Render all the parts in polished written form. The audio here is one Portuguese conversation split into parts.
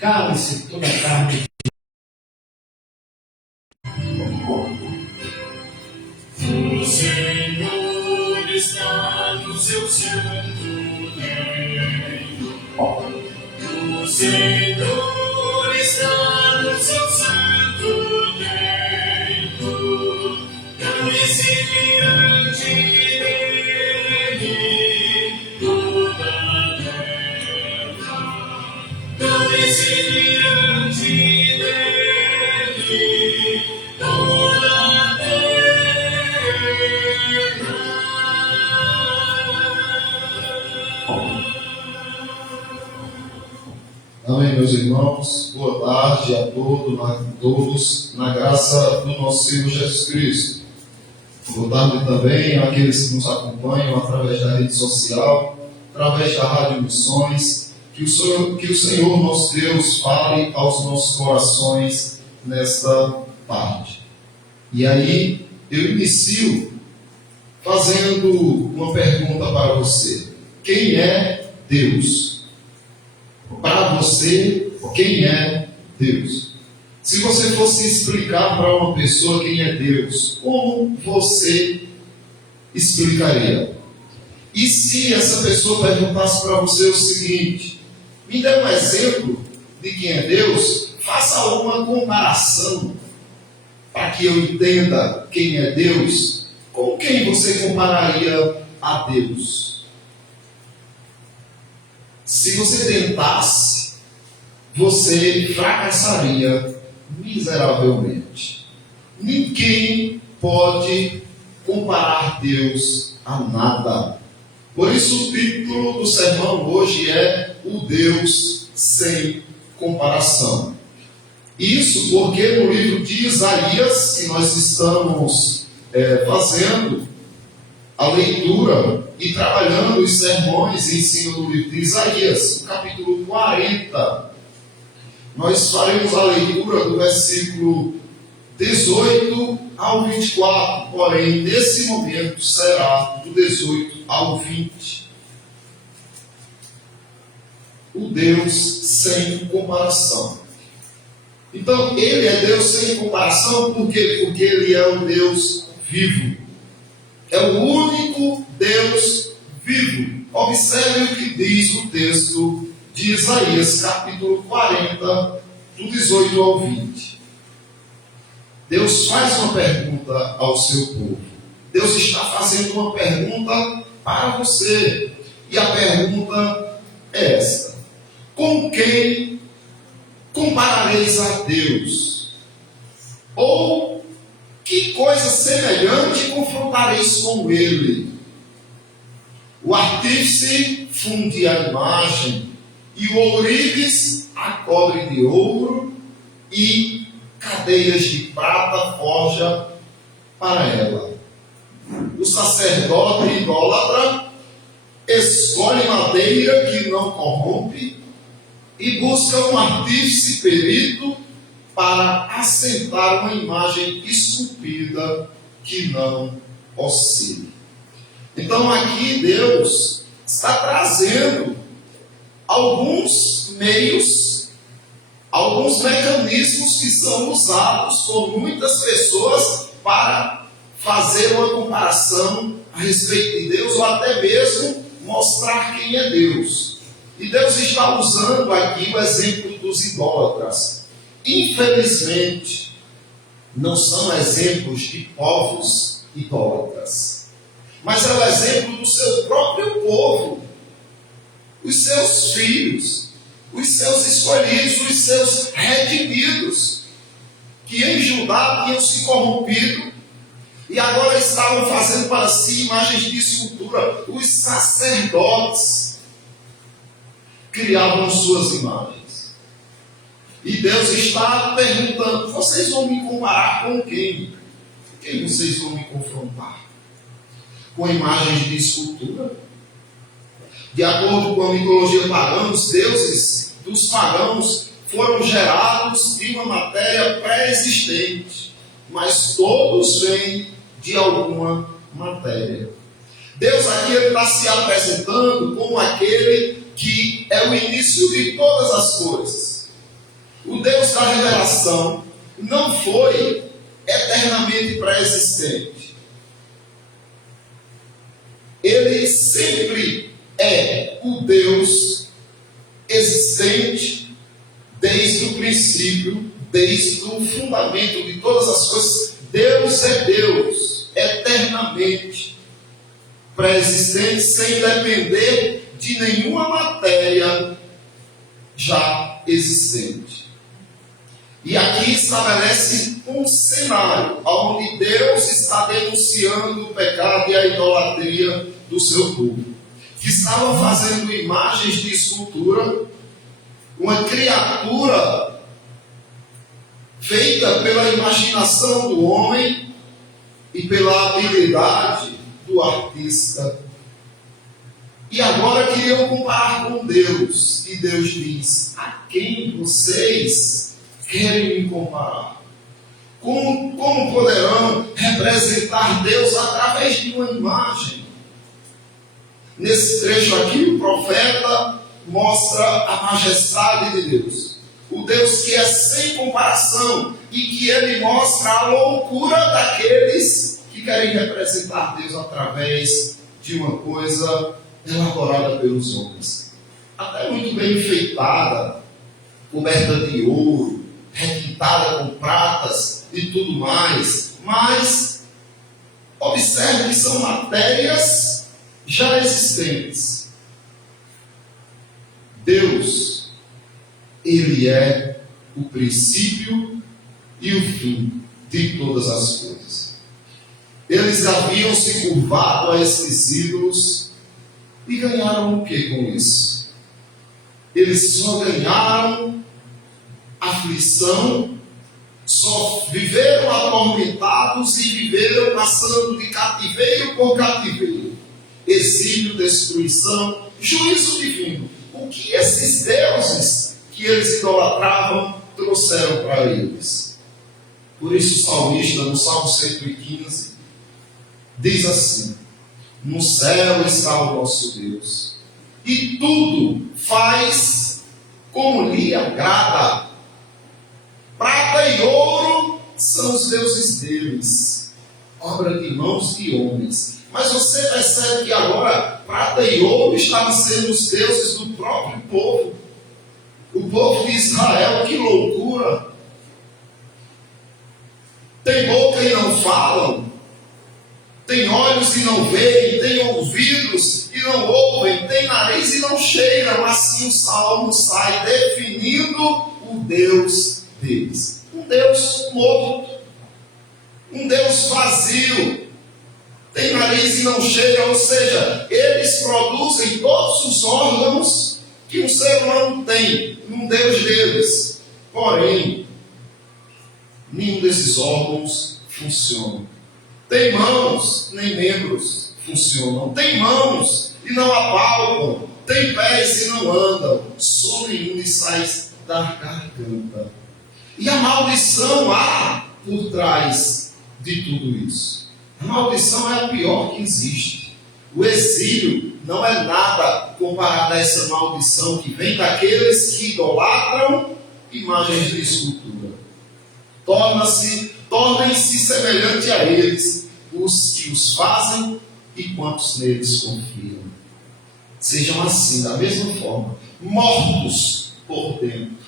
Cale-se toda a carne. O Senhor está no seu santo reino. O Senhor está no seu santo reino. Cale-se diante dele toda a terra. Cale-se diante dele toda a Amém, meus irmãos. Boa tarde a todos, na graça do nosso Senhor Jesus Cristo. Boa tarde também àqueles que nos acompanham através da rede social, através da Rádio Missões. Que o Senhor nosso Deus fale aos nossos corações nesta tarde. E aí, eu inicio fazendo uma pergunta para você. Quem é Deus? Para você, quem é Deus? Se você fosse explicar para uma pessoa quem é Deus, como você explicaria? E se essa pessoa perguntasse para você o seguinte: me dê um exemplo de quem é Deus, faça alguma comparação para que eu entenda quem é Deus, com quem você compararia a Deus? Se você tentasse, você fracassaria miseravelmente. Ninguém pode comparar Deus a nada. Por isso o título do sermão hoje é O Deus Sem Comparação. Isso porque no livro de Isaías, que nós estamos fazendo a leitura e trabalhando os sermões em cima do livro de Isaías, no capítulo 40, nós faremos a leitura do versículo 18 ao 24, porém, nesse momento será do 18 ao 20. O Deus sem comparação. Então, ele é Deus sem comparação, por quê? Porque ele é o Deus vivo. É o único Deus vivo. Observe o que diz o texto de Isaías, capítulo 40, do 18 ao 20. Deus faz uma pergunta ao seu povo. Deus está fazendo uma pergunta para você. E a pergunta é esta: com quem comparareis a Deus? Ou que coisa semelhante confrontareis com ele? O artífice funde a imagem, e o ourives a cobre de ouro, e cadeias de prata forja para ela. O sacerdote idólatra escolhe madeira que não corrompe, e busca um artífice perito para assentar uma imagem esculpida que não oscile. Então aqui Deus está trazendo alguns meios, alguns mecanismos que são usados por muitas pessoas para fazer uma comparação a respeito de Deus, ou até mesmo mostrar quem é Deus. E Deus está usando aqui o exemplo dos idólatras. Infelizmente, não são exemplos de povos idólatras, mas é o exemplo do seu próprio povo, os seus filhos, os seus escolhidos, os seus redimidos, que em Judá tinham se corrompido e agora estavam fazendo para si imagens de escultura. Os sacerdotes criavam suas imagens. E Deus está perguntando: vocês vão me comparar com quem? Quem vocês vão me confrontar? Com imagens de escultura? De acordo com a mitologia pagã, os deuses dos pagãos foram gerados de uma matéria pré-existente, mas todos vêm de alguma matéria. Deus aqui está se apresentando como aquele que é o início de todas as coisas. O Deus da revelação não foi eternamente pré-existente. Ele sempre é o Deus existente desde o princípio, desde o fundamento de todas as coisas. Deus é Deus, eternamente pré-existente, sem depender de nenhuma matéria já existente. E aqui estabelece um cenário onde Deus está denunciando o pecado e a idolatria do seu povo, que estavam fazendo imagens de escultura, uma criatura feita pela imaginação do homem e pela habilidade do artista. E agora queriam comparar com Deus. E Deus diz: a quem vocês querem me comparar? Como poderão representar Deus através de uma imagem? Nesse trecho aqui, o profeta mostra a majestade de Deus. O Deus que é sem comparação e que ele mostra a loucura daqueles que querem representar Deus através de uma coisa elaborada pelos homens. Até muito bem enfeitada, coberta de ouro, requintada com pratas e tudo mais. Mas observe que são matérias já existentes. Deus, ele é o princípio e o fim de todas as coisas. Eles haviam se curvado a esses ídolos e ganharam o que com isso? Eles só ganharam aflição, só viveram atormentados e viveram passando de cativeiro por cativeiro, exílio, destruição, juízo divino. O que esses deuses que eles idolatravam trouxeram para eles? Por isso o salmista, no Salmo 115, diz assim: no céu está o nosso Deus, e tudo faz como lhe agrada. Prata e ouro são os deuses deles, obra de mãos de homens. Mas você percebe que agora prata e ouro estavam sendo os deuses do próprio povo. O povo de Israel, que loucura! Tem boca e não falam, tem olhos e não veem, tem ouvidos e não ouvem, tem nariz e não cheiram. Assim o Salmo sai definindo o Deus deles. Um Deus morto, um Deus vazio, tem nariz e não cheira, ou seja, eles produzem todos os órgãos que um ser humano tem num Deus deles. Porém, nenhum desses órgãos funciona. Tem mãos, nem membros funcionam. Tem mãos e não apalpam. Tem pés e não andam. Som nenhum lhe sai da garganta. E a maldição há por trás de tudo isso. A maldição é a pior que existe. O exílio não é nada comparado a essa maldição que vem daqueles que idolatram imagens de escultura. Tornem-se semelhante a eles os que os fazem e quantos neles confiam. Sejam assim, da mesma forma, mortos por dentro.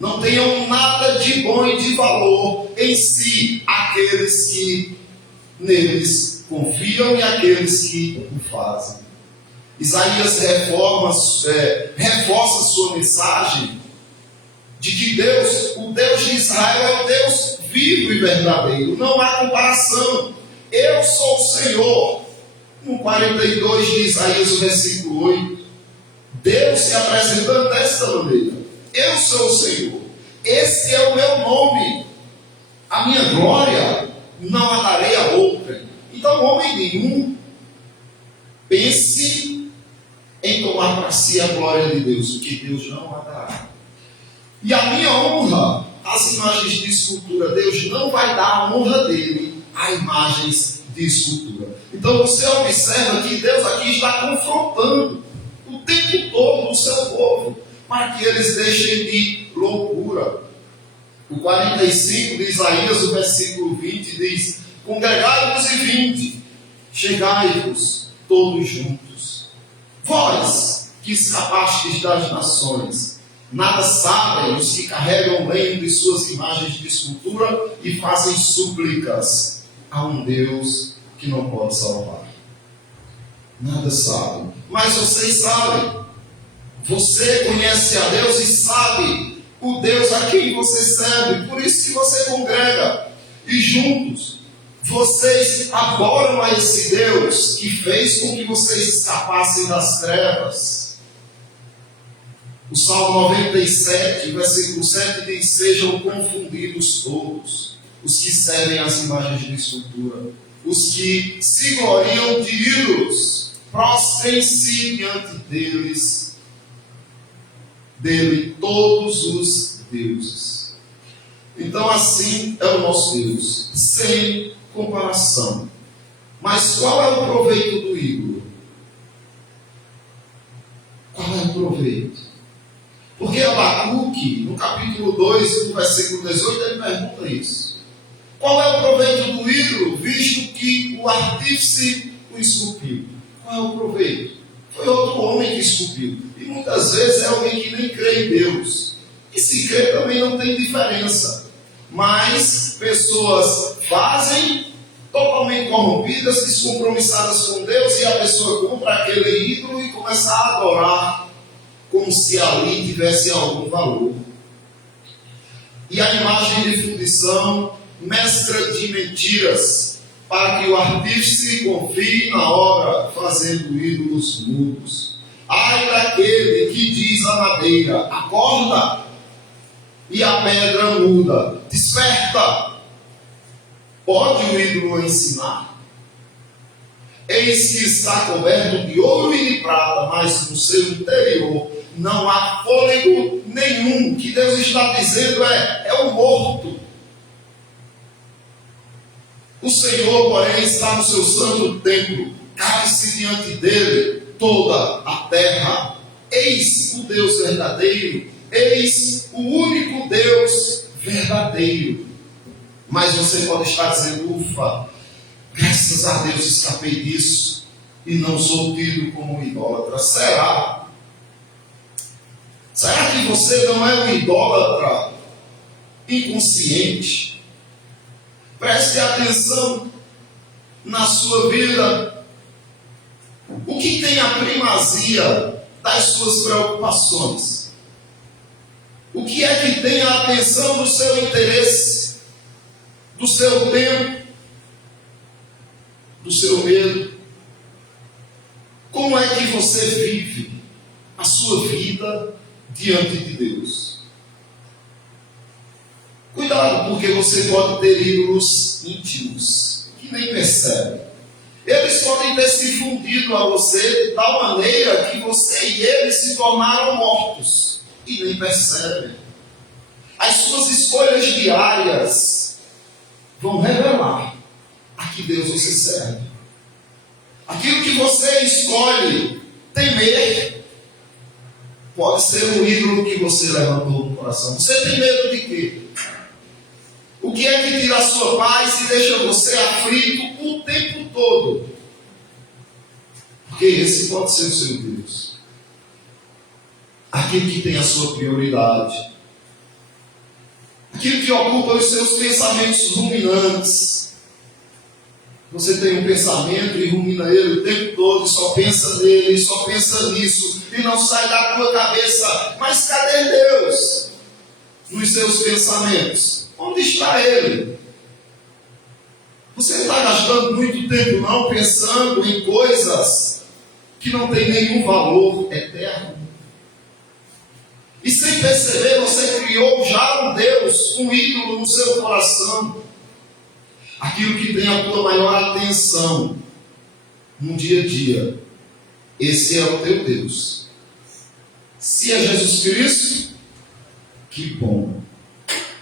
Não tenham nada de bom e de valor em si aqueles que neles confiam e aqueles que o fazem. Isaías reforça sua mensagem de que Deus, o Deus de Israel, é o Deus vivo e verdadeiro. Não há comparação. Eu sou o Senhor. No 42 de Isaías, o versículo 8, Deus se apresentando desta maneira: eu sou o Senhor, esse é o meu nome, a minha glória não a darei a outra. Então, homem nenhum pense em tomar para si a glória de Deus, porque Deus não a dará. E a minha honra, as imagens de escultura, Deus não vai dar a honra dele a imagens de escultura. Então você observa que Deus aqui está confrontando o tempo todo o seu povo. para que eles deixem de loucura. O 45 de Isaías, o versículo 20 diz: congregai-vos e vinde, chegai-vos todos juntos. Vós que escapastes das nações, nada sabem os que carregam lenho de suas imagens de escultura e fazem súplicas a um Deus que não pode salvar. Nada sabem, mas vocês sabem. Você conhece a Deus e sabe o Deus a quem você serve, por isso que você congrega. E juntos, vocês adoram a esse Deus que fez com que vocês escapassem das trevas. O Salmo 97, versículo 7 diz: sejam confundidos todos os que servem as imagens de escultura, os que se gloriam de ídolos, prostrem-se diante dele todos os deuses. Então assim é o nosso Deus, sem comparação. Mas qual é o proveito do ídolo? Qual é o proveito? Porque Abacuque, no capítulo 2, no versículo 18, ele pergunta isso. Qual é o proveito do ídolo, visto que o artífice o esculpiu? Qual é o proveito? Foi outro homem que esculpiu. E muitas vezes é alguém que nem crê em Deus. E se crê também não tem diferença. Mas pessoas fazem totalmente corrompidas, descompromissadas com Deus, e a pessoa compra aquele ídolo e começa a adorar como se ali tivesse algum valor. E a imagem de fundição, mestra de mentiras, para que o artífice confie na obra, fazendo ídolos mudos. Ai daquele que diz à madeira: acorda, e a pedra muda: desperta. Pode o ídolo ensinar? Eis que está coberto de ouro e de prata, mas no seu interior não há fôlego nenhum. O que Deus está dizendo é o morto. O Senhor, porém, está no seu santo templo. Cai-se diante dele toda a terra. Eis o Deus verdadeiro. Eis o único Deus verdadeiro. Mas você pode estar dizendo: ufa, graças a Deus escapei disso e não sou tido como um idólatra. Será? Será que você não é um idólatra inconsciente? Preste atenção na sua vida. O que tem a primazia das suas preocupações? O que é que tem a atenção do seu interesse, do seu tempo, do seu medo? Como é que você vive a sua vida diante de Deus? Cuidado, porque você pode ter ídolos íntimos que nem percebe. Eles podem ter se fundido a você de tal maneira que você e eles se tornaram mortos e nem percebem. As suas escolhas diárias vão revelar a que Deus você serve. Aquilo que você escolhe temer pode ser um ídolo que você levantou no coração. Você tem medo de quê? O que é que tira a sua paz e deixa você aflito o tempo todo? Porque esse pode ser o seu Deus. Aquilo que tem a sua prioridade. Aquilo que ocupa os seus pensamentos ruminantes. Você tem um pensamento e rumina ele o tempo todo, e só pensa nele, e só pensa nisso, e não sai da tua cabeça. Mas cadê Deus nos seus pensamentos? Onde está Ele? Você não está gastando muito tempo não pensando em coisas que não têm nenhum valor eterno. E sem perceber, você criou já um Deus, um ídolo no seu coração. Aquilo que tem a tua maior atenção no dia a dia. Esse é o teu Deus. Se é Jesus Cristo, que bom.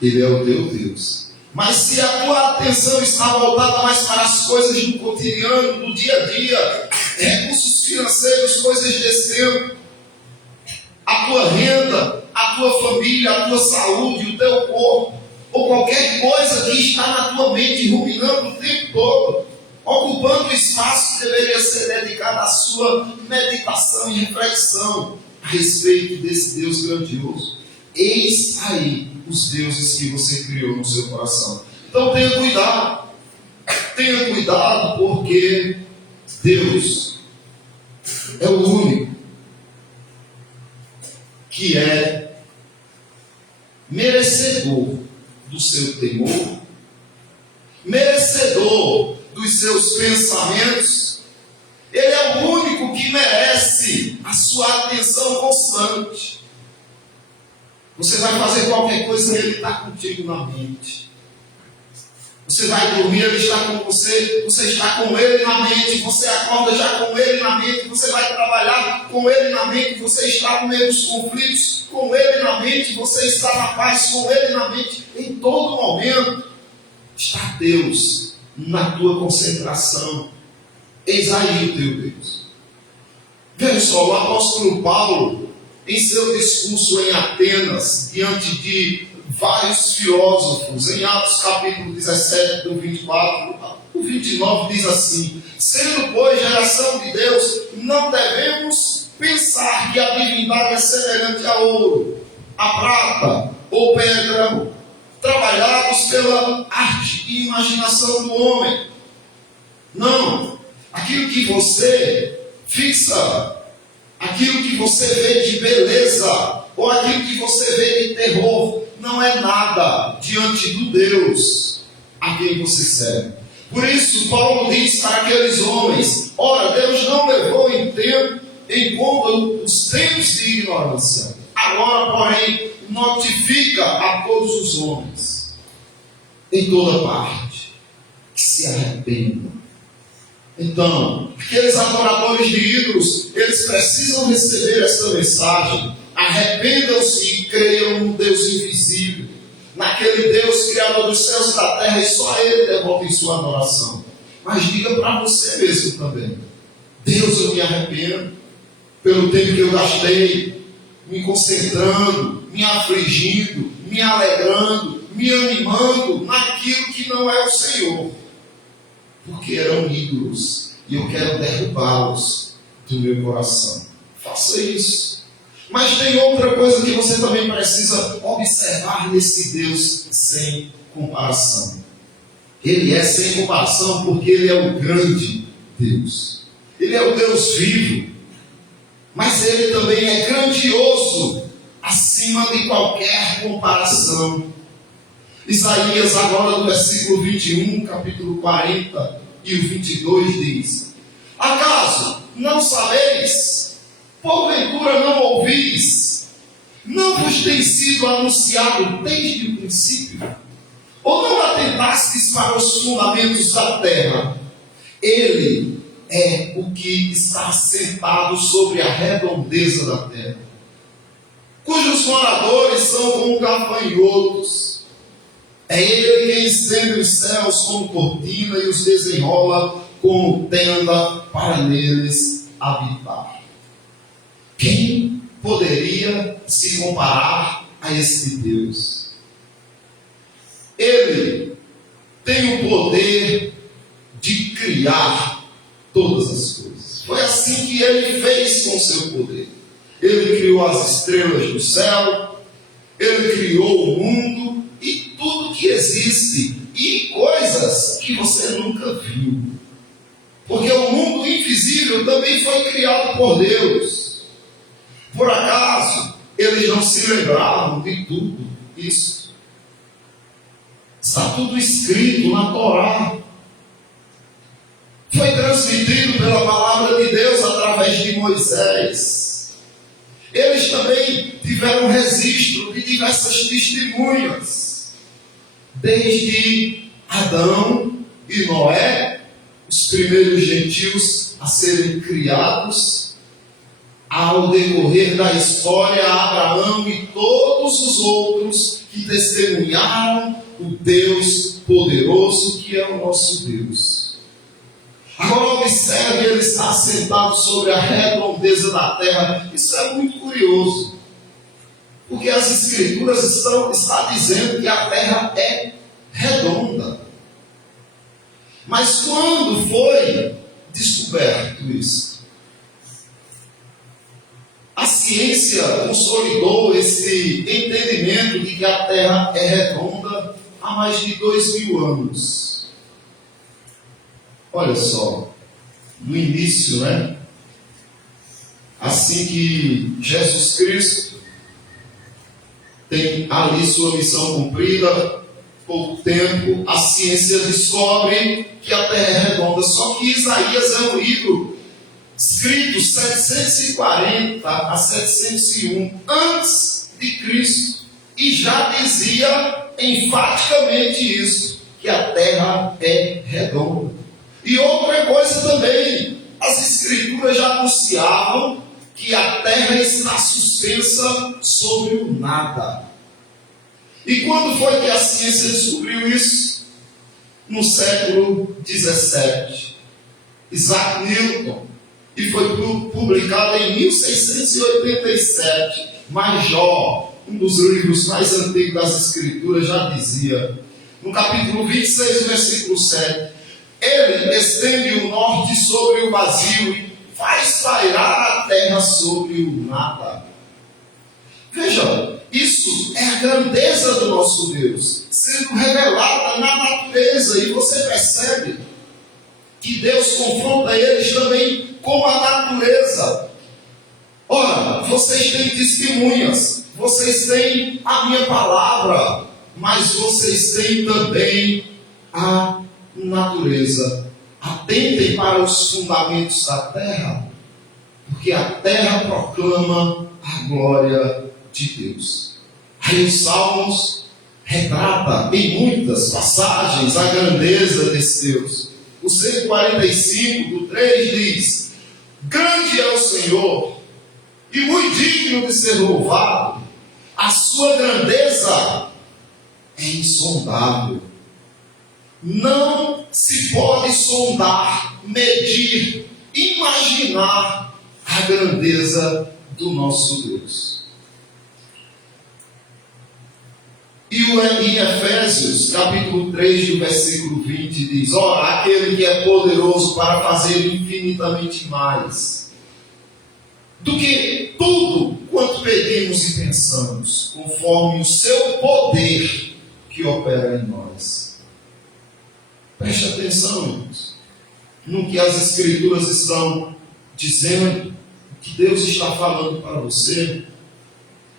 Ele é o teu Deus. Mas se a tua atenção está voltada mais para as coisas do cotidiano, do dia a dia, recursos financeiros, coisas desse tempo, a tua renda, a tua família, a tua saúde, o teu corpo, ou qualquer coisa que está na tua mente ruminando o tempo todo, ocupando o espaço que deveria ser dedicado à sua meditação e reflexão a respeito desse Deus grandioso. Eis aí os deuses que você criou no seu coração. Então tenha cuidado. Tenha cuidado, porque Deus é o único que é merecedor do seu temor, merecedor dos seus pensamentos. Ele é o único que merece a sua atenção constante. Você vai fazer qualquer coisa e ele está contigo na mente. Você vai dormir, ele está com você, você está com ele na mente, você acorda já com ele na mente, você vai trabalhar com ele na mente, você está no meio dos conflitos com ele na mente, você está na paz com ele na mente. Em todo momento está Deus na tua concentração. Eis aí o teu Deus. Veja só, o apóstolo Paulo, em seu discurso em Atenas, diante de vários filósofos, em Atos capítulo 17, do 24, o 29 diz assim: sendo, pois, geração de Deus, não devemos pensar que a divindade é semelhante a ouro, a prata ou pedra, trabalhados pela arte e imaginação do homem. Não, aquilo que você fixa, aquilo que você vê de beleza, ou aquilo que você vê de terror, não é nada diante do Deus a quem você serve. Por isso, Paulo diz para aqueles homens: ora, Deus não levou em conta os tempos de ignorância. Agora, porém, notifica a todos os homens, em toda parte, que se arrependam. Então, aqueles adoradores de ídolos, eles precisam receber essa mensagem. Arrependam-se e creiam no Deus invisível, naquele Deus criador dos céus e da terra, e só a Ele devolve sua adoração. Mas diga para você mesmo também: Deus, eu me arrependo pelo tempo que eu gastei me concentrando, me afligindo, me alegrando, me animando naquilo que não é o Senhor, porque eram ídolos e eu quero derrubá-los do meu coração. Faça isso. Mas tem outra coisa que você também precisa observar nesse Deus sem comparação. Ele é sem comparação porque Ele é o grande Deus. Ele é o Deus vivo. Mas Ele também é grandioso, acima de qualquer comparação. Isaías, agora no versículo 21, capítulo 40 e o 22 diz: acaso não sabeis? Porventura não ouvis? Não vos tem sido anunciado desde o princípio? Ou não atentastes para os fundamentos da terra? Ele é o que está sentado sobre a redondeza da terra, cujos moradores são como gafanhotos. É Ele quem estende os céus como cortina e os desenrola como tenda para neles habitar. Quem poderia se comparar a este Deus? Ele tem o poder de criar todas as coisas. Foi assim que Ele fez com o seu poder. Ele criou as estrelas do céu, Ele criou o mundo e tudo que existe, e coisas que você nunca viu. Porque o mundo invisível também foi criado por Deus. Por acaso, eles não se lembravam de tudo isso? Está tudo escrito na Torá. Foi transmitido pela palavra de Deus através de Moisés. Eles também tiveram registro de diversas testemunhas. Desde Adão e Noé, os primeiros gentios a serem criados, ao decorrer da história, Abraão e todos os outros que testemunharam o Deus poderoso que é o nosso Deus. Agora observe, Ele está sentado sobre a redondeza da terra. Isso é muito curioso. Porque as Escrituras está dizendo que a terra é redonda. Mas quando foi descoberto isso? A ciência consolidou esse entendimento de que a terra é redonda há mais de 2000 anos. Olha só, no início, né? Assim que Jesus Cristo tem ali sua missão cumprida, pouco tempo, a ciência descobre que a terra é redonda. Só que Isaías é um livro escrito 740 a 701 antes de Cristo, e já dizia enfaticamente isso, que a terra é redonda. E outra coisa também, as Escrituras já anunciavam que a terra está suspensa sobre o nada. E quando foi que a ciência descobriu isso? No século XVII. Isaac Newton. E foi publicado em 1687. Mas Jó, um dos livros mais antigos das Escrituras, já dizia, no capítulo 26, versículo 7, ele estende o norte sobre o vazio e faz pairar a terra sobre o nada. Veja, isso é a grandeza do nosso Deus, sendo revelada na natureza, e você percebe que Deus confronta eles também com a natureza. Ora, vocês têm testemunhas, vocês têm a minha palavra, mas vocês têm também a natureza. Atentem para os fundamentos da terra, porque a terra proclama a glória de Deus. Aí os Salmos retrata em muitas passagens a grandeza desse Deus. O 145 do 3 diz: grande é o Senhor e muito digno de ser louvado, a sua grandeza é insondável. Não se pode sondar, medir, imaginar a grandeza do nosso Deus. E em Efésios, capítulo 3, do versículo 20, diz: ora, aquele que é poderoso para fazer infinitamente mais do que tudo quanto pedimos e pensamos, conforme o seu poder que opera em nós. Preste atenção, irmãos, no que as Escrituras estão dizendo, o que Deus está falando para você.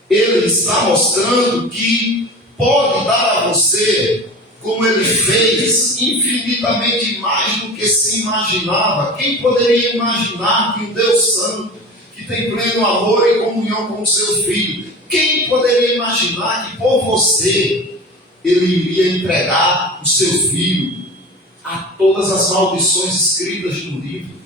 Ele está mostrando que pode dar a você, como Ele fez, infinitamente mais do que se imaginava. Quem poderia imaginar que um Deus Santo, que tem pleno amor e comunhão com o seu Filho, quem poderia imaginar que por você Ele iria entregar o seu Filho a todas as maldições escritas no livro,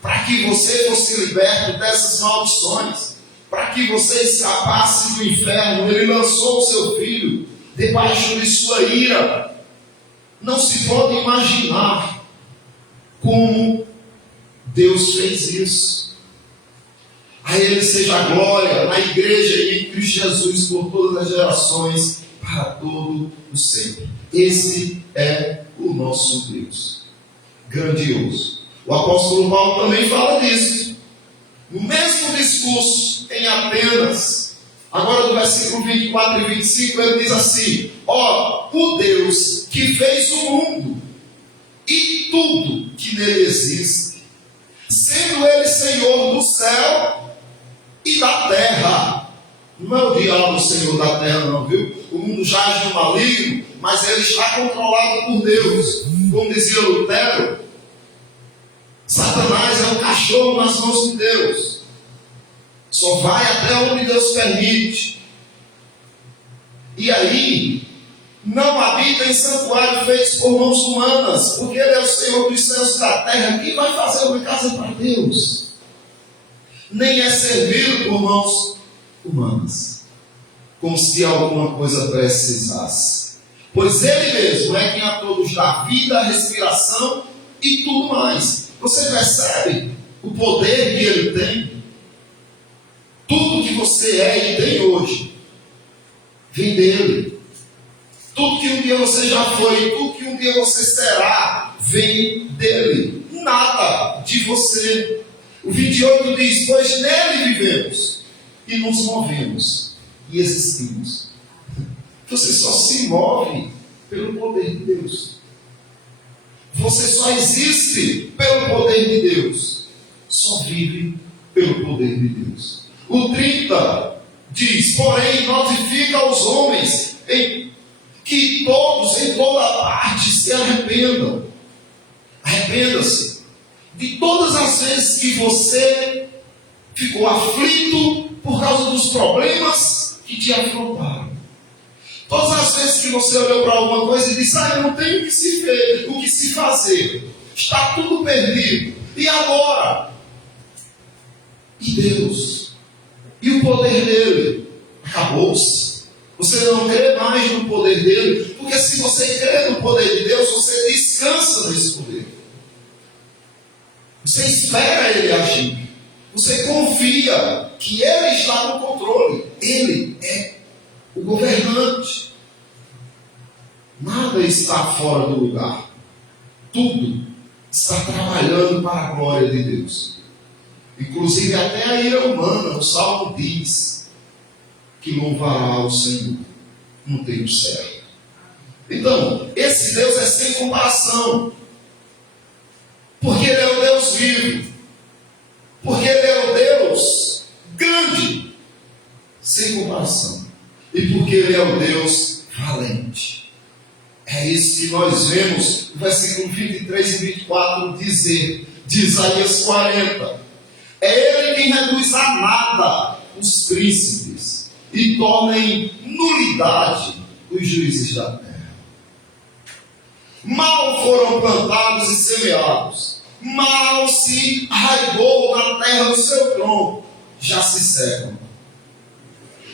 para que você fosse liberto dessas maldições, para que você escapasse do inferno? Ele lançou o seu Filho debaixo de sua ira. Não se pode imaginar como Deus fez isso. A Ele seja a glória na igreja e em Cristo Jesus por todas as gerações, para todo o sempre. Esse é o nosso Deus grandioso. O apóstolo Paulo também fala disso. No mesmo discurso em Atenas, agora no versículo 24 e 25, ele diz assim: ó, o Deus que fez o mundo e tudo que nele existe, sendo Ele Senhor do céu e da terra. Não é o diabo o Senhor da terra, não, viu? O mundo jaz no maligno, mas ele está controlado por Deus. Como dizia Lutero, Satanás é um cachorro nas mãos de Deus. Só vai até onde Deus permite. E aí, não habita em santuário feitos por mãos humanas, porque Ele é o Senhor dos céus e da terra. Quem vai fazer uma casa para Deus? Nem é servido por mãos humanas, como se alguma coisa precisasse. Pois Ele mesmo é quem a todos dá vida, respiração e tudo mais. Você percebe o poder que Ele tem? Tudo que você é e tem hoje vem dele. Tudo que um dia você já foi, tudo que um dia você será, vem dele. Nada de você. O 28 diz: pois nele vivemos e nos movemos e existimos. Você só se move pelo poder de Deus. Você só existe pelo poder de Deus. Só vive pelo poder de Deus. O 30 diz: porém, notifica aos homens que todos, em toda parte, se arrependam. Arrependa-se de todas as vezes que você ficou aflito por causa dos problemas que te afrontaram. Todas as vezes que você olhou para alguma coisa e disse: não tem o que se fazer, está tudo perdido. E agora? E Deus? E o poder dele? Acabou-se. Você não crê mais no poder dele, porque se você crê no poder de Deus, você descansa nesse poder. Você espera ele agir. Você confia que ele está no controle. Ele é o governante. Nada está fora do lugar. Tudo está trabalhando para a glória de Deus. Inclusive até a ira humana. O Salmo diz que louvará o Senhor no tempo certo. Então, esse Deus é sem comparação. Porque ele é o Deus vivo. Porque ele é o Deus grande, sem comparação. E porque ele é o Deus valente. É isso que nós vemos no versículo 23 e 24 dizer, de Isaías 40. É ele quem reduz a nada os príncipes e torna em nulidade os juízes da terra. Mal foram plantados e semeados, mal se arraigou na terra do seu tronco, já se secam.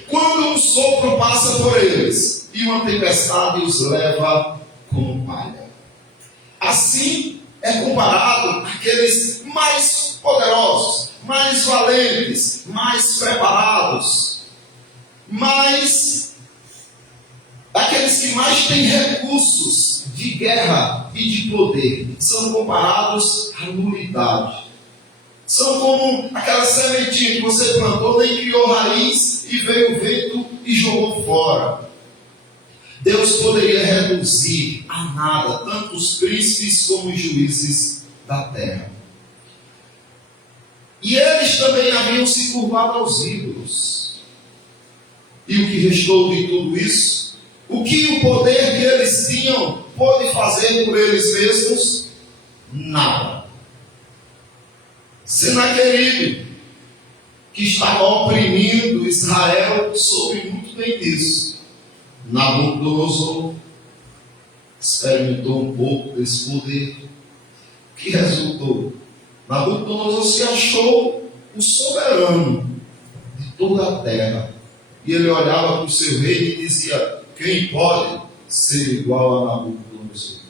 Quando um sopro passa por eles, e uma tempestade os leva como palha. Assim é comparado aqueles mais poderosos, mais valentes, mais preparados, aqueles que mais têm recursos de guerra e de poder, são comparados à nulidade. São como aquela sementinha que você plantou, nem criou raiz e veio o vento e jogou fora. Deus poderia reduzir a nada tanto os príncipes como os juízes da terra. E eles também haviam se curvado aos ídolos. E o que restou de tudo isso? O que o poder que eles tinham pôde fazer por eles mesmos? Nada. Senaqueribe, que estava oprimindo Israel, soube muito bem disso. Nabucodonosor experimentou um pouco desse poder. O que resultou? Nabucodonosor se achou o soberano de toda a terra. E ele olhava para o seu rei e dizia: quem pode ser igual a Nabucodonosor?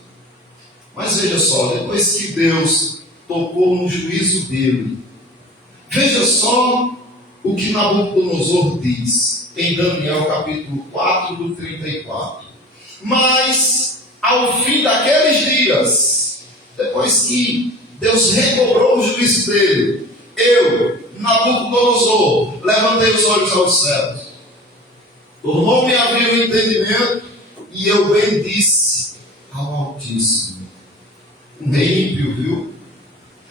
Mas veja só, depois que Deus tocou no juízo dele, veja só o que Nabucodonosor diz em Daniel capítulo 4, do 34. Mas ao fim daqueles dias, depois que Deus recobrou o juízo dele, eu, Nabucodonosor, levantei os olhos aos céus, tornou-me a abrir o entendimento, e eu bendisse ao Altíssimo. Um rei ímpio, viu?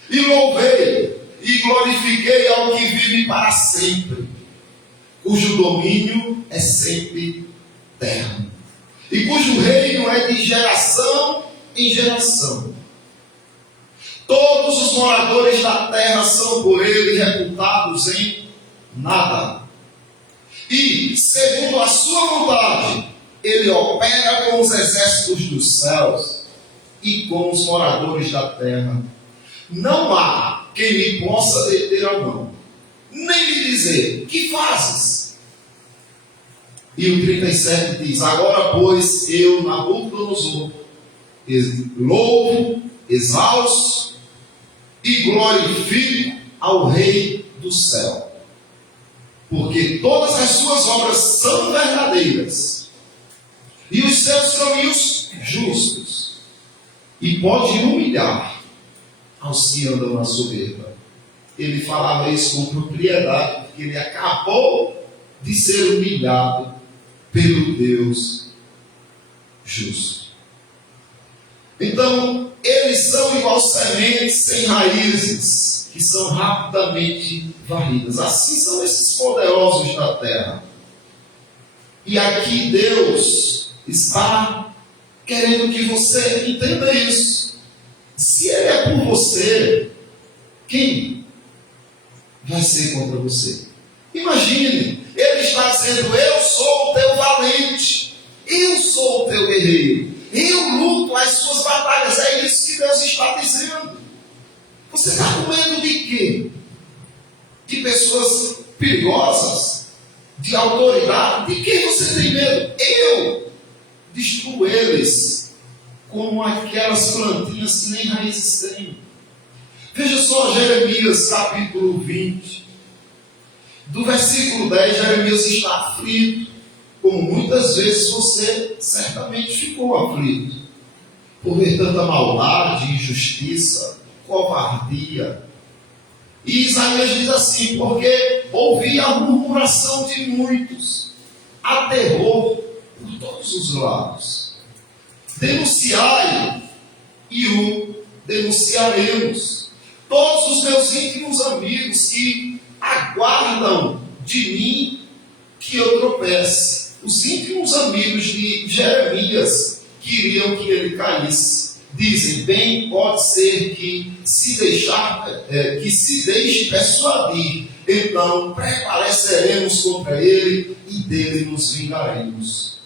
E louvei e glorifiquei ao que vive para sempre, cujo domínio é sempre eterno, e cujo reino é de geração em geração. Todos os moradores da terra são por ele reputados em nada. E, segundo a sua vontade, ele opera com os exércitos dos céus e com os moradores da terra. Não há quem lhe possa deter a mão, nem lhe dizer: que fazes? E o 37 diz: agora, pois, eu, Nabucodonosor, louvo, exalço e glorifico ao Rei do céu. porque todas as suas obras são verdadeiras, e os seus caminhos justos, e pode humilhar aos que andam na soberba. Ele falava isso com propriedade, porque ele acabou de ser humilhado pelo Deus justo. Então, eles são igual sementes sem raízes, que são rapidamente varridas. Assim são esses poderosos da terra. E aqui Deus está querendo que você entenda isso. Se Ele é por você, quem vai ser contra você? Imagine, Ele está dizendo: eu sou o teu valente, eu sou o teu guerreiro, eu luto as suas batalhas. É isso que Deus está dizendo. Você está com medo de quê? De pessoas perigosas? De autoridade? De quem você tem medo? Eu destruo eles como aquelas plantinhas que nem raízes têm. Veja só Jeremias capítulo 20. Do versículo 10, Jeremias está aflito, como muitas vezes você certamente ficou aflito, por ver tanta maldade, injustiça, covardia. E Isaías diz assim: porque ouvi a murmuração de muitos, há terror por todos os lados. Denunciai, e o denunciaremos. Todos os meus íntimos amigos que aguardam de mim que eu tropece. Os íntimos amigos de Jeremias queriam que ele caísse. Dizem: bem pode ser que se deixe persuadir, então prevaleceremos contra ele e dele nos vingaremos.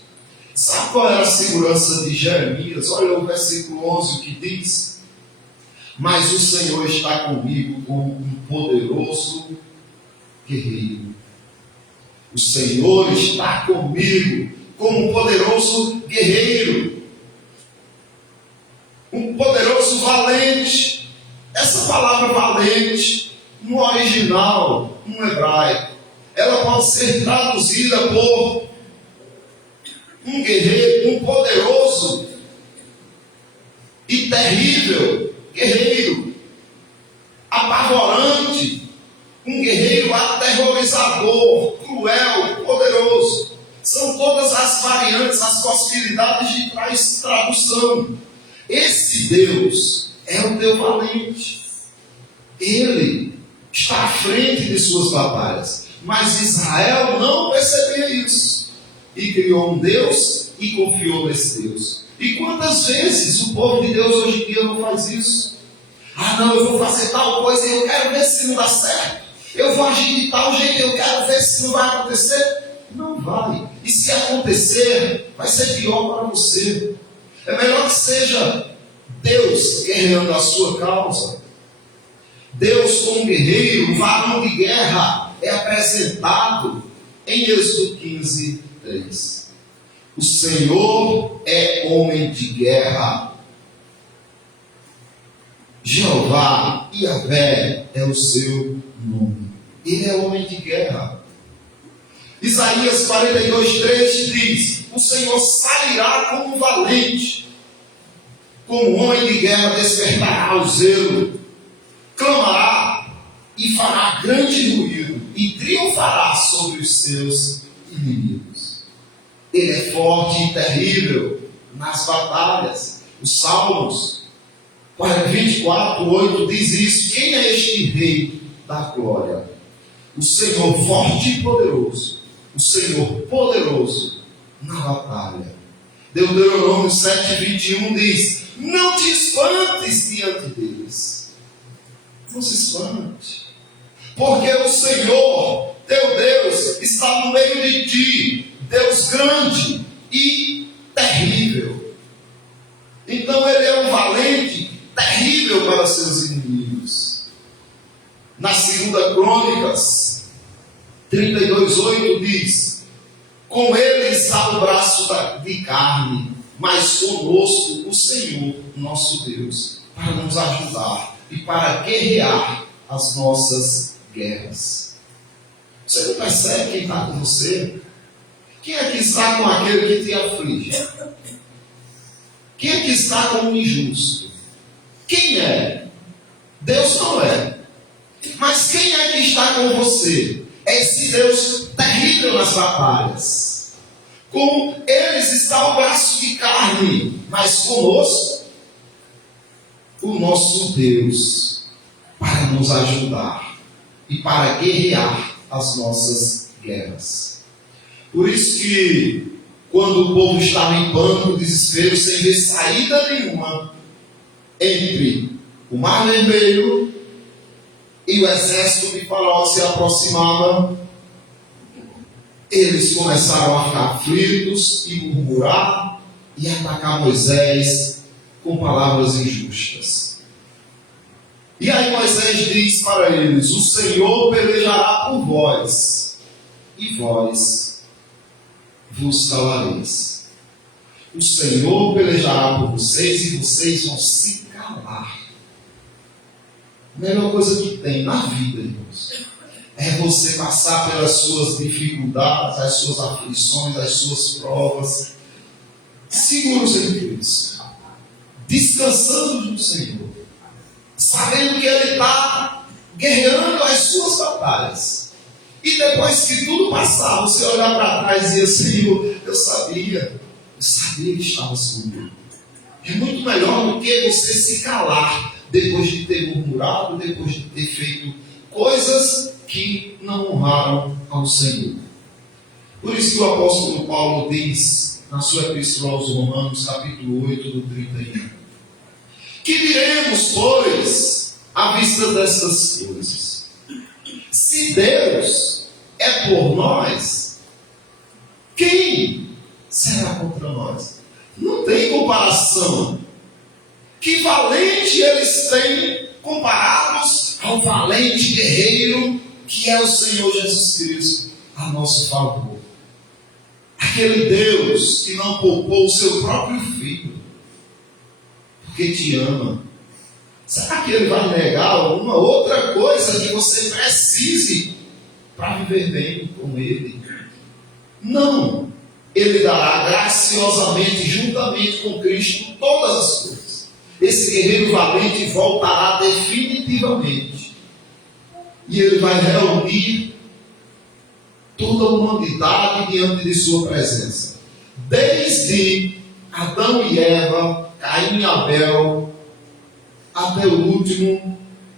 Sabe qual era a segurança de Jeremias? Olha o versículo 11, o que diz: mas o Senhor está comigo como um poderoso guerreiro. O Senhor está comigo como um poderoso guerreiro, um poderoso valente. Essa palavra valente, no original, no hebraico, ela pode ser traduzida por um guerreiro, um poderoso e terrível guerreiro, apavorante, um guerreiro aterrorizador, cruel, poderoso. São todas as variantes, as possibilidades de tradução. Esse Deus é o teu valente. Ele está à frente de suas batalhas. Mas Israel não percebia isso. E criou um Deus e confiou nesse Deus. E quantas vezes o povo de Deus hoje em dia não faz isso? Ah, não, eu vou fazer tal coisa e eu quero ver se não dá certo. Eu vou agir de tal jeito e eu quero ver se não vai acontecer. Não vai. E se acontecer, vai ser pior para você. É melhor que seja Deus guerreando a sua causa. Deus como guerreiro, varão de guerra, é apresentado em Êxodo 15, 3. O Senhor é homem de guerra. Jeová, Yahvé, é o seu nome. Ele é homem de guerra. Isaías 42, 3 diz: o Senhor sairá como valente, como homem de guerra despertará o zelo, clamará e fará grande ruído, e triunfará sobre os seus inimigos. Ele é forte e terrível nas batalhas. Os Salmos 24, 8 diz isso: quem é este rei da glória? O Senhor forte e poderoso, o Senhor poderoso na batalha. Deuteronômio 7, 21 diz: não te espantes diante deles. Não se espante, porque o Senhor, teu Deus, está no meio de ti, Deus grande e terrível. Então ele é um valente terrível para seus inimigos. Na 2 Crônicas 32:8 diz: com ele está o braço de carne, mas conosco o Senhor nosso Deus, para nos ajudar e para guerrear as nossas guerras. Você não percebe quem está com você? Quem é que está com aquele que te aflige? Quem é que está com o injusto? Quem é? Deus não é. Mas quem é que está com você? É esse Deus terrível nas batalhas. Com eles está o braço de carne, mas conosco, o nosso Deus, para nos ajudar e para guerrear as nossas guerras. Por isso que, quando o povo estava em pânico, desespero, sem ver saída nenhuma, entre o Mar Vermelho e o exército de Faraó se aproximava, eles começaram a ficar aflitos e murmurar e atacar Moisés com palavras injustas. E aí Moisés diz para eles: o Senhor pelejará por vós, e vós vos calareis. O Senhor pelejará por vocês, e vocês vão se calar. A melhor coisa que tem na vida, irmãos, é você passar pelas suas dificuldades, as suas aflições, as suas provas, seguros em Cristo, descansando no Senhor, sabendo que Ele está guerreando as suas batalhas. E depois que tudo passar, você olhar para trás e dizer: Senhor, eu sabia que estavas comigo. É muito melhor do que você se calar depois de ter murmurado, depois de ter feito coisas que não honraram ao Senhor. Por isso que o apóstolo Paulo diz na sua epístola aos Romanos, capítulo 8, do 31: que diremos, pois, à vista dessas coisas? Se Deus é por nós, quem será contra nós? Não tem comparação. Que valente eles têm comparados ao valente guerreiro que é o Senhor Jesus Cristo a nosso favor. Aquele Deus que não poupou o seu próprio filho, porque te ama. Será que Ele vai negar alguma outra coisa que você precise para viver bem com Ele? Não. Ele dará graciosamente, juntamente com Cristo, todas as coisas. Esse guerreiro valente voltará definitivamente. E ele vai reunir toda a humanidade diante de sua presença. Desde Adão e Eva, Caim e Abel, até o último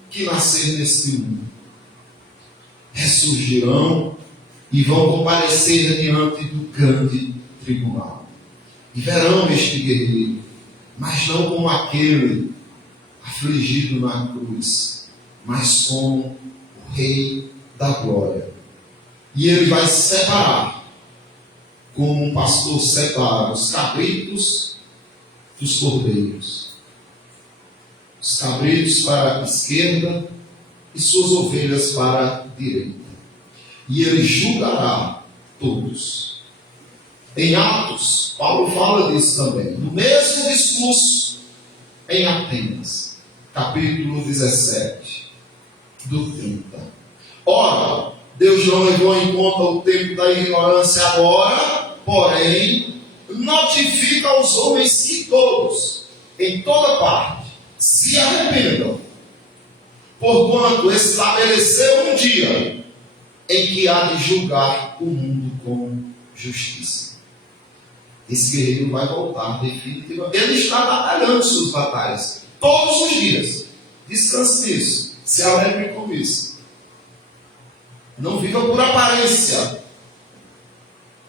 que nascer neste mundo. Ressurgirão e vão comparecer diante do grande tribunal. E verão este guerreiro, mas não como aquele afligido na cruz, mas como o Rei da Glória. E ele vai separar, como um pastor separa os cabritos dos cordeiros. Os cabritos para a esquerda e suas ovelhas para a direita. E ele julgará todos. Em Atos, Paulo fala disso também. No mesmo discurso em Atenas, capítulo 17, do 30. Ora, Deus não levou em conta o tempo da ignorância agora, porém, notifica aos homens que todos, em toda parte, se arrependam, porquanto estabeleceu um dia em que há de julgar o mundo com justiça. Esse guerreiro vai voltar definitivamente. Ele está batalhando suas batalhas todos os dias. Descanse nisso. Se alegre com isso. Não viva por aparência.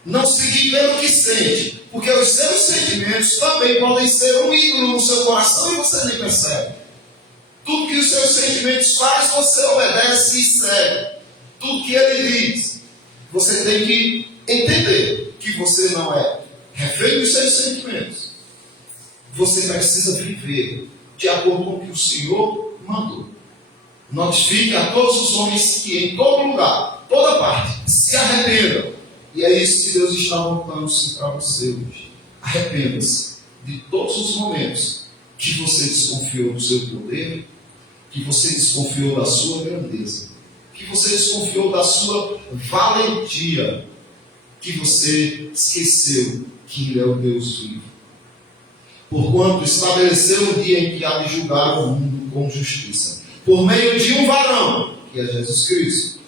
Não seguir pelo que sente. Porque os seus sentimentos também podem ser um ídolo no seu coração e você nem percebe. Tudo que os seus sentimentos faz, você obedece e segue. Tudo que ele diz. Você tem que entender que você não é refém dos seus sentimentos. Você precisa viver de acordo com o que o Senhor mandou. Notifique a todos os homens que em todo lugar, toda parte, se arrependam. E é isso que Deus está voltando-se para você hoje. Arrependa-se de todos os momentos que você desconfiou do seu poder, que você desconfiou da sua grandeza, que você desconfiou da sua valentia, que você esqueceu que Ele é o Deus vivo. Porquanto estabeleceu o dia em que há de julgar o mundo com justiça, por meio de um varão, que é Jesus Cristo,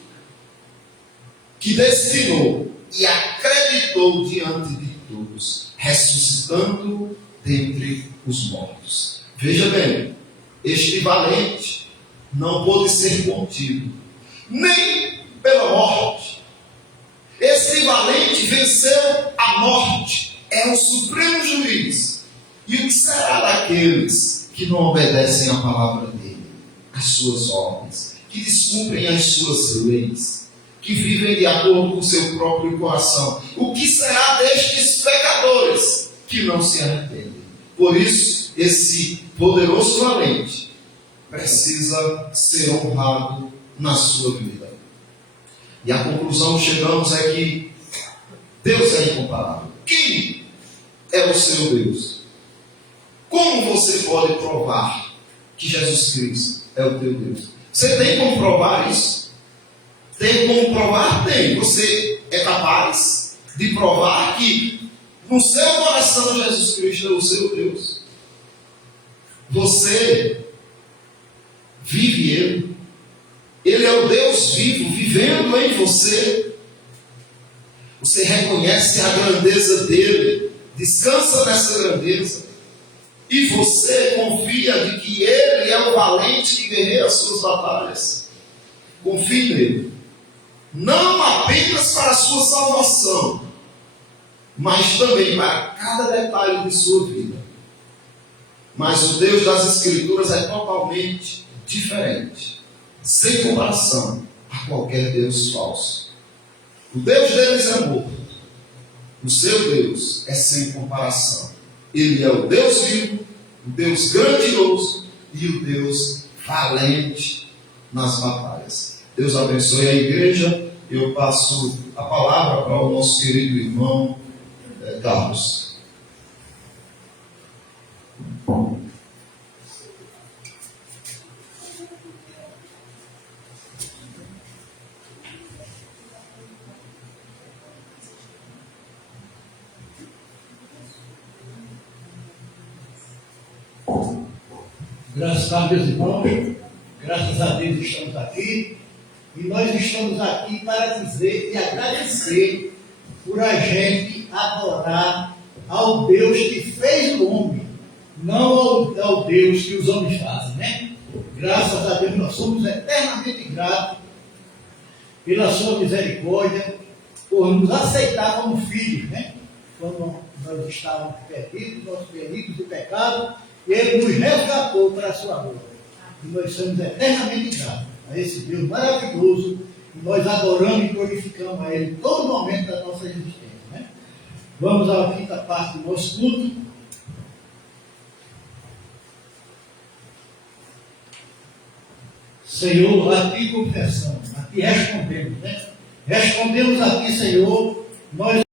que destinou e acreditou diante de todos, ressuscitando dentre os mortos. Veja bem, este valente não pôde ser contido, nem pela morte. Este valente venceu a morte, é o supremo juiz. E o que será daqueles que não obedecem à palavra dele, às suas ordens, que descumprem as suas leis, que vivem de acordo com o seu próprio coração? O que será destes pecadores que não se arrependem? Por isso, esse poderoso valente precisa ser honrado na sua vida. E a conclusão que chegamos é que Deus é incomparável. Quem é o seu Deus? Como você pode provar que Jesus Cristo é o teu Deus? Você tem como provar isso? Tem como provar? Tem. Você é capaz de provar que no seu coração Jesus Cristo é o seu Deus. Você vive Ele. Ele é o Deus vivo, vivendo em você. Você reconhece a grandeza dele, descansa nessa grandeza. E você confia de que Ele é o valente que guerreia as suas batalhas. Confie nele. Não apenas para a sua salvação, mas também para cada detalhe de sua vida. Mas o Deus das Escrituras é totalmente diferente, sem comparação a qualquer Deus falso. O Deus deles é morto. O seu Deus é sem comparação. Ele é o Deus vivo, o Deus grandioso e o Deus valente nas batalhas. Deus abençoe a igreja. Eu passo a palavra para o nosso querido irmão Carlos. Graças a Deus, irmãos, graças a Deus estamos aqui, e nós estamos aqui para dizer e agradecer por a gente adorar ao Deus que fez o homem, não ao Deus que os homens fazem, né? Graças a Deus nós somos eternamente gratos pela sua misericórdia, por nos aceitar como filhos, né? Quando nós estávamos perdidos, nós feridos de pecado, Ele nos resgatou para a sua glória. E nós somos eternamente gratos a esse Deus maravilhoso. E nós adoramos e glorificamos a Ele em todo momento da nossa existência, né? Vamos à quinta parte do nosso culto. Senhor, a Ti confessamos, a Ti respondemos, né? Respondemos a Ti, Senhor, nós